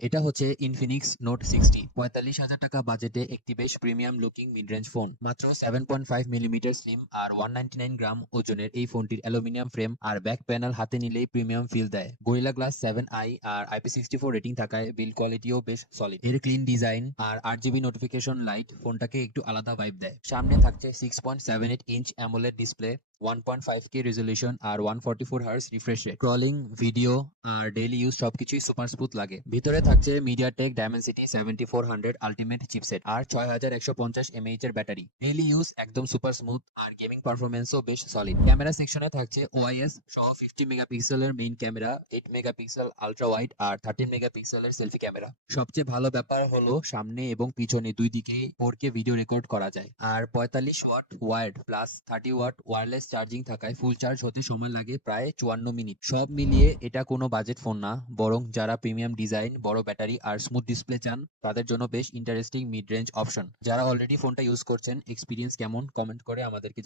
এটা হচ্ছে Infinix note 60। ৪৫,০০০ টাকা বাজেটে একটি বেশ premium looking mid range phone. মাত্র 7.5 মিলিমিটার স্লিম আর 199 গ্রাম ওজনের এই ফোনটির অ্যালুমিনিয়াম ফ্রেম আর ব্যাক প্যানেল হাতে নিলেই প্রিমিয়াম ফিল দেয়। গরিলা গ্লাস 7i আর IP64 রেটিং থাকায় বিল্ড কোয়ালিটিও বেশ সলিড। এর ক্লিন ডিজাইন আর 8GB নোটিফিকেশন লাইট ফোনটাকে একটু আলাদা ভাইব দেয়। সামনে থাকছে 6.78 inch AMOLED display, 1.5K resolution আর 144 hertz refresh rate. Scrolling, video আর ডেইলি ইউজ সবকিছুই সুপার স্মুথ লাগে। ভিতরে থাকছে মিডিয়াটেক ডায়মেনসিটি 7400 আলটিমেট চিপসেট আর 6150 mAh এর ব্যাটারি। ডেইলি ইউজ একদম সুপার স্মুথ আর গেমিং পারফরম্যান্সও বেশ সলিড। ক্যামেরা সেকশনে থাকছে ওআইএস সহ 50 মেগাপিক্সেলের main camera, 8 megapixel ultra wide আর 13 মেগাপিক্সেলের সেলফি ক্যামেরা। সবচেয়ে ভালো ব্যাপার হলো সামনে এবং পিছনে দুই দিকেই 4K ভিডিও রেকর্ড করা যায়। আর 45 watt wired plus 30 watt wireless charging থাকায় ফুল চার্জ হতে সময় লাগে প্রায় 54 মিনিট। সব মিলিয়ে এটা কোনো বাজেট ফোন না, বরং যারা প্রিমিয়াম ডিজাইন, বড় ব্যাটারি আর স্মুথ ডিসপ্লে চান তাদের জন্য বেশ ইন্টারেস্টিং মিড রেঞ্জ অপশন। যারা অলরেডি ফোনটা ইউজ করছেন, এক্সপিরিয়েন্স কেমন কমেন্ট করে আমাদেরকে